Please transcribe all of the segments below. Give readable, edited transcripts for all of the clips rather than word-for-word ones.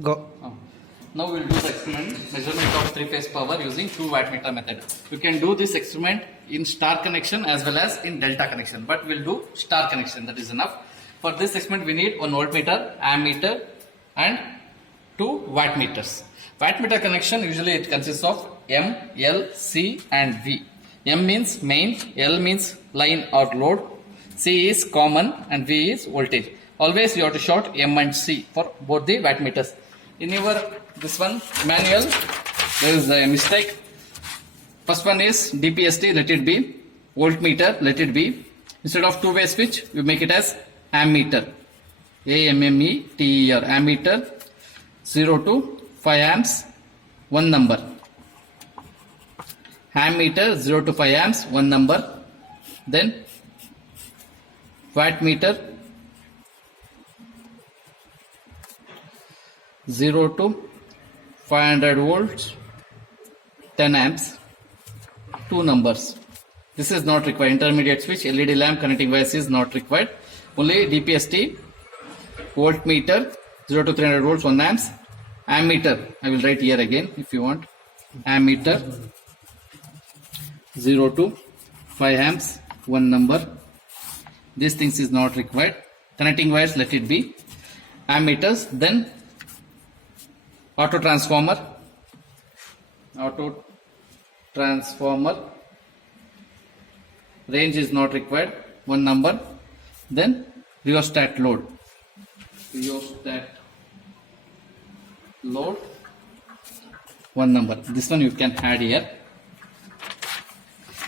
Go. Now we will do the experiment measurement of three-phase power using 2 wattmeter method. You can do this experiment in star connection as well as in delta connection, but we'll do star connection, that is enough. For this experiment we need 1 voltmeter, ammeter and 2 wattmeters. Wattmeter connection usually it consists of M, L, C and V. M means main, L means line or load, C is common and V is voltage. Always you have to short M and C for both the wattmeters. In your this one manual there is a mistake. First one is DPST, let it be. Voltmeter, let it be. Instead of two-way switch you make it as ammeter. A-M-M-E-T-E-R, ammeter. 0 to 5 amps, one number. Ammeter 0 to 5 amps, one number. Then wattmeter 0 to 500 volts, 10 amps, two numbers. This is not required. Intermediate switch, LED lamp, connecting wires is not required. Only DPST, voltmeter 0 to 300 volts, 1 amps. Ammeter, I will write here again if you want. Ammeter 0 to 5 amps, one number. These things is not required. Connecting wires, let it be. Ammeters, then auto transformer, range is not required, one number. Then rheostat load, one number. This one you can add here.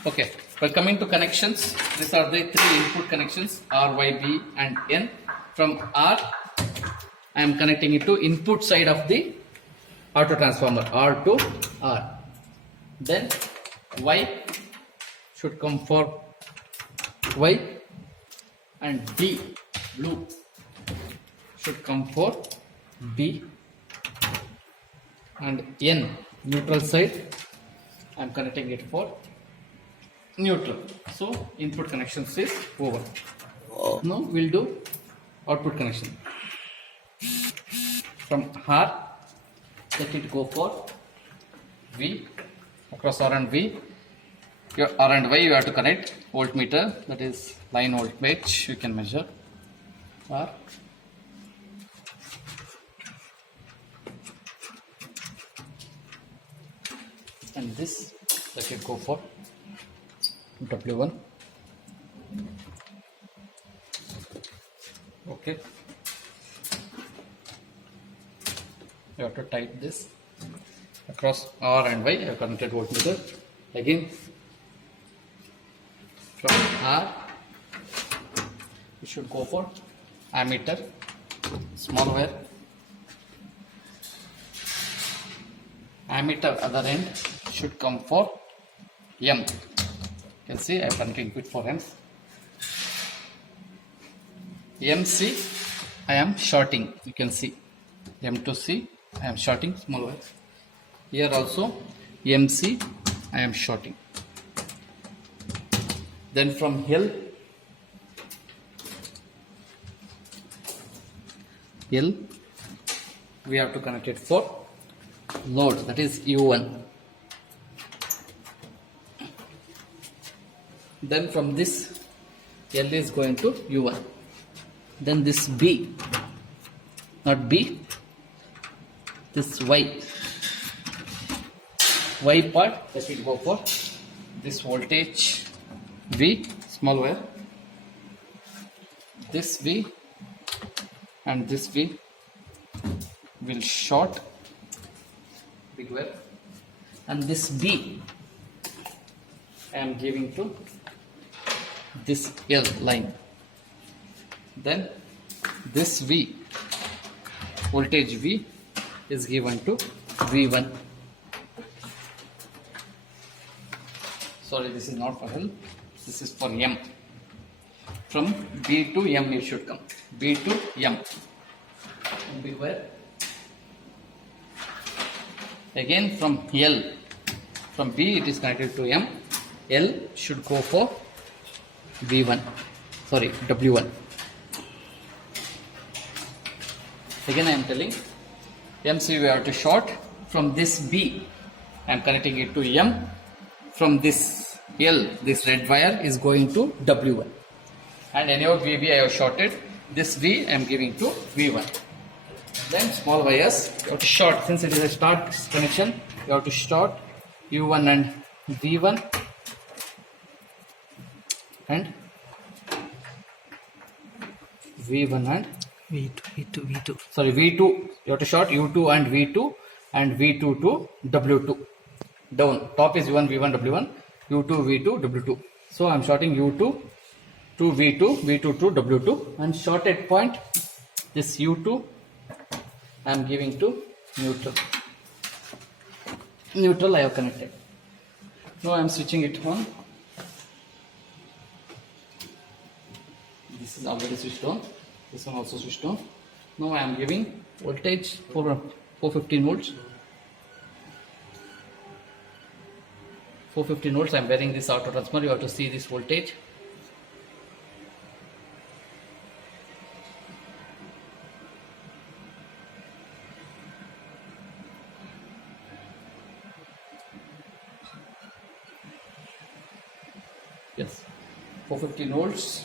Okay, well, coming to connections, these are the three input connections R, Y, B and N. From R I am connecting it to input side of the auto transformer, R to R. Then Y should come for Y and B, blue, should come for B, and N, neutral side, I am connecting it for neutral. So input connections is over. Now we will do output connection. From R, let it go for V, across R and V. Your R and Y you have to connect voltmeter, that is line voltage, you can measure R. And this, let it go for W1. Okay. You have to type this across R and Y. I have connected voltmeter. Again, from R, we should go for ammeter, small wire. Ammeter other end should come for M. You can see I am connecting it for M. MC I am shorting. You can see M to C I am shorting, small wire. Here also MC I am shorting. Then from L we have to connect it for load, that is U1. Then from this L is going to U1. Then this B, not B, this Y part, let it go for this voltage V, small wire. This V and this V will short, big wire. And this B I am giving to this L line. Then this V, voltage V, is given to V1. Sorry, this is not for L, this is for M. From B to M it should come. B to M. Big wire. Again from L, from B it is connected to M. L should go for V1, sorry, W1. Again I am telling MC we have to short from this B. I am connecting it to M. From this L, this red wire is going to W1. And any of VB I have shorted. This V I am giving to V1. Then small wires you have to short, since it is a star connection, you have to short U1 and V1 and V1 and V2. sorry V2, you have to short U2 and V2 and V2 to W2. Down, top is U1, V1, W1, U2, V2, W2. So I am shorting U2 to V2, V2 to W2, and shorted point, this U2 I am giving to neutral. Neutral I have connected. Now I am switching it on. This is already switched on. This one also switched on. Now I am giving voltage for 415 volts. 415 volts. I am wearing this auto transformer. You have to see this voltage. Yes, 415 volts.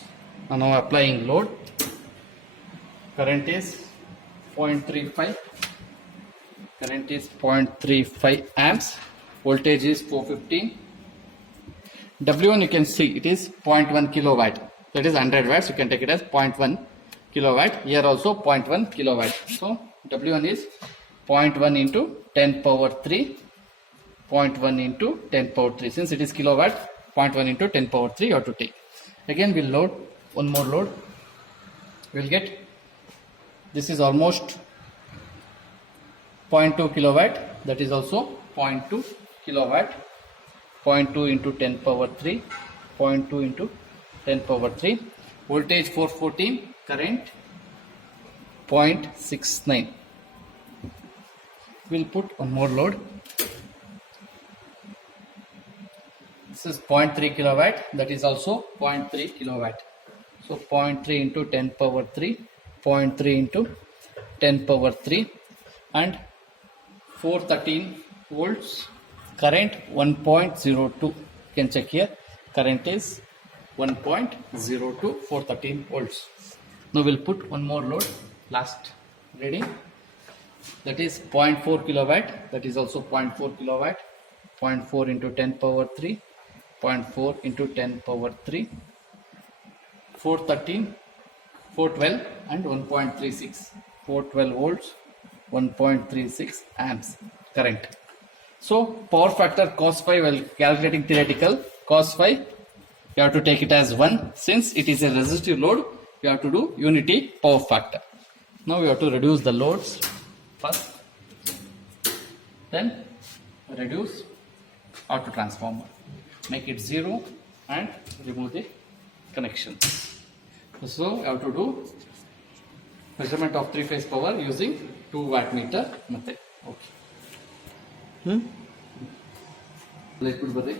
And now applying load. Current is 0.35. Current is 0.35 amps. Voltage is 415. W1 you can see it is 0.1 kilowatt. That is 100 watts. You can take it as 0.1 kilowatt. Here also 0.1 kilowatt. So W1 is 0.1 into 10 power 3. 0.1 into 10 power 3. Since it is kilowatt, 0.1 into 10 power 3 you have to take. Again we'll load one more load. We'll get, this is almost 0.2 kilowatt. That is also 0.2 kilowatt. 0.2 into 10 power 3. 0.2 into 10 power 3. Voltage 414. Current 0.69. We'll put one more load. This is 0.3 kilowatt. That is also 0.3 kilowatt. So 0.3 into 10 power 3. 0.3 into 10 power 3. And 413 volts. Current 1.02. You can check here. Current is 1.02, 413 volts. Now we'll put one more load. Last reading. That is 0.4 kilowatt. That is also 0.4 kilowatt. 0.4 into 10 power 3. 0.4 into 10 power 3. 413, 412 and 1.36. 412 volts, 1.36 amps current. So power factor cos phi, while calculating theoretical, cos phi you have to take it as 1. Since it is a resistive load, you have to do unity power factor. Now we have to reduce the loads first, then reduce auto transformer, make it 0 and remove the connections. So you have to do measurement of 3-phase power using 2 wattmeter method. Okay. Let me